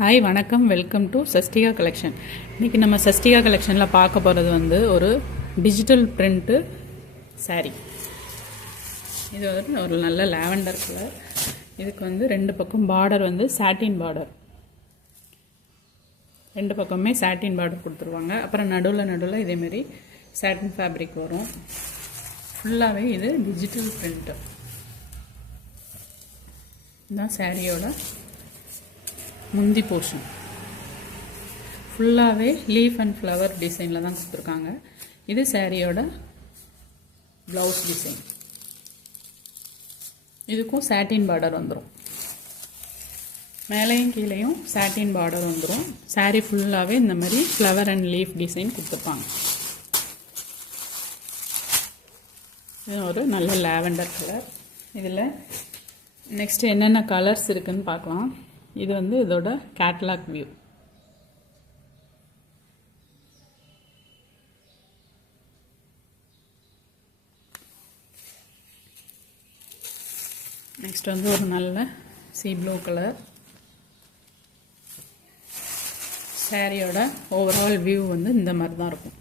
Hi வணக்கம், welcome to Shashtika collection. இன்றைக்கி நம்ம சஷ்டிகா கலெக்ஷனில் பார்க்க போகிறது வந்து ஒரு டிஜிட்டல் பிரிண்ட்டு சாரீ. இது வந்து ஒரு நல்ல லாவெண்டர் கலர். இதுக்கு வந்து ரெண்டு பக்கம் பார்டர் வந்து சாட்டின் பார்டர், ரெண்டு பக்கமே சாட்டின் பார்டர் கொடுத்துருவாங்க. அப்புறம் நடுவில் இதேமாரி சாட்டின் ஃபேப்ரிக் வரும். ஃபுல்லாகவே இது டிஜிட்டல் பிரிண்ட்டு. இதுதான் சாரியோட முந்தி போர்ஷன். ஃபுல்லாகவே லீஃப் அண்ட் ஃப்ளவர் டிசைனில் தான் கொடுத்துருக்காங்க. இது சாரியோட ப்ளவுஸ் டிசைன். இதுக்கும் சாட்டின் பார்டர் வந்துடும். மேலேயும் கீழேயும் சாட்டின் பார்டர் வந்துடும். சாரீ ஃபுல்லாகவே இந்த மாதிரி ஃப்ளவர் அண்ட் லீஃப் டிசைன் கொடுத்துருப்பாங்க. இது ஒரு நல்ல லாவெண்டர் கலர். இதில் நெக்ஸ்ட்டு என்னென்ன கலர்ஸ் இருக்குதுன்னு பார்க்கலாம். இது வந்து இதோட கேட்லாக் வியூ. நெக்ஸ்ட் வந்து ஒரு நல்ல சீ ப்ளூ கலர். சாரியோட ஓவரால் வியூ வந்து இந்த மாதிரி தான் இருக்கும்.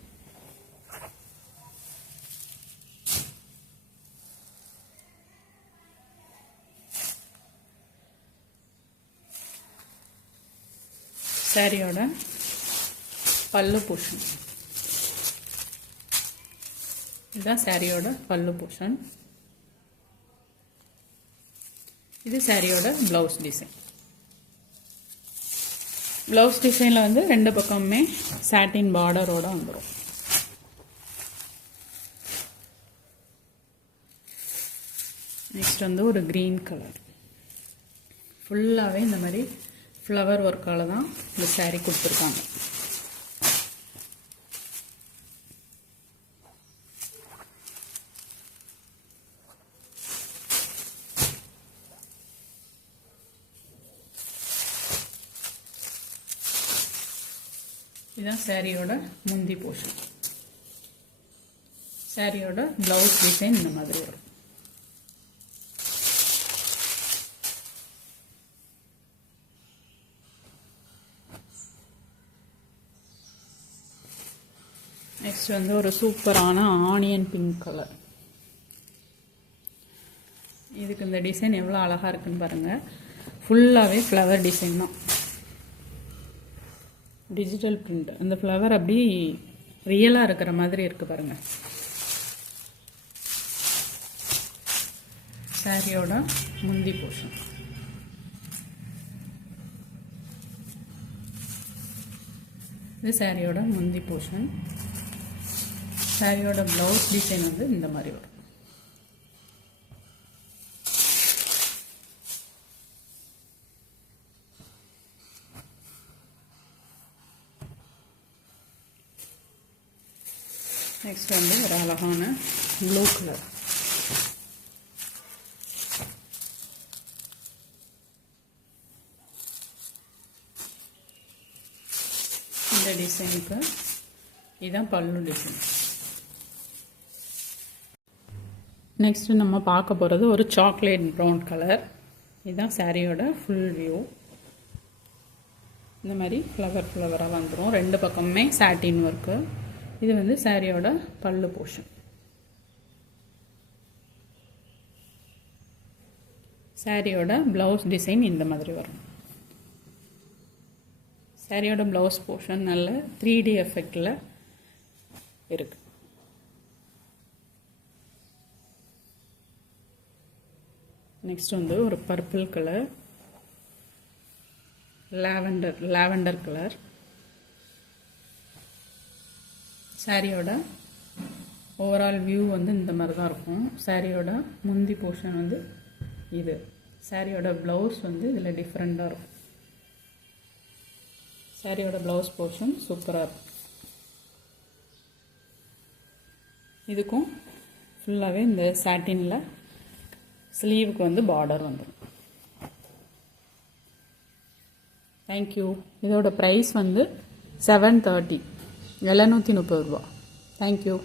சாரியோட பல்லு போர்ஷன். இதுதான் சாரியோட பல்லு போர்ஷன். இது சாரியோட ப்ளவுஸ் டிசைன். ப்ளவுஸ் டிசைனில் வந்து ரெண்டு பக்கமுமே சாட்டின் பார்டரோட வந்துடும். நெக்ஸ்ட் வந்து ஒரு க்ரீன் கலர். ஃபுல்லாகவே இந்த மாதிரி ஃப்ளவர் ஒர்க்கால் தான் இந்த சாரீ கொடுத்துருக்காங்க. இதுதான் சாரியோட முந்தி போர்ஷன். சாரியோட ப்ளவுஸ் டிசைன் இந்த மாதிரி வரும். நெக்ஸ்ட் வந்து ஒரு சூப்பரான ஆனியன் பிங்க் கலர். இதுக்கு இந்த டிசைன் எவ்வளோ அழகாக இருக்குன்னு பாருங்கள். ஃபுல்லாகவே ஃப்ளவர் டிசைன் தான், டிஜிட்டல் பிரிண்ட். அந்த ஃப்ளவர் அப்படி ரியலாக இருக்கிற மாதிரி இருக்குது பாருங்கள். சாரியோட முந்தி போர்ஷன். இது சாரியோட முந்தி போர்ஷன். சாரியோட ப்ளவுஸ் டிசைன் வந்து இந்த மாதிரி வரும். நெக்ஸ்ட் வந்து ஒரு அழகான ப்ளூ கலர். இந்த டிசைனுக்கு இதுதான் பல்லு டிசைன். நெக்ஸ்ட்டு நம்ம பார்க்க போகிறது ஒரு சாக்லேட் ப்ரௌன் கலர். இதுதான் சாரியோட ஃபுல் வியூ. இந்த மாதிரி ஃப்ளவராக வந்துடும். ரெண்டு பக்கமுமே சாட்டின் ஒர்க்கு. இது வந்து சாரியோட பல்லு போர்ஷன். சாரியோட ப்ளவுஸ் டிசைன் இந்த மாதிரி வரும். சாரியோட ப்ளவுஸ் போர்ஷன் நல்ல 3D எஃபெக்டில் இருக்குது. நெக்ஸ்ட் வந்து ஒரு பர்பிள் கலர், லாவெண்டர் கலர். சாரியோட ஓவரால் வியூ வந்து இந்த மாதிரி தான் இருக்கும். சாரியோட முந்தி போர்ஷன் வந்து இது. சாரியோட ப்ளவுஸ் வந்து இதில் டிஃப்ரெண்ட்டாக இருக்கும். சாரியோட ப்ளவுஸ் போர்ஷன் சூப்பராக இருக்கும். இதுக்கும் ஃபுல்லாகவே இந்த சாட்டினில் ஸ்லீவுக்கு வந்து பார்டர் வந்துடும். தேங்க்யூ. இதோட ப்ரைஸ் வந்து 730, 730 ரூபா. தேங்க்யூ.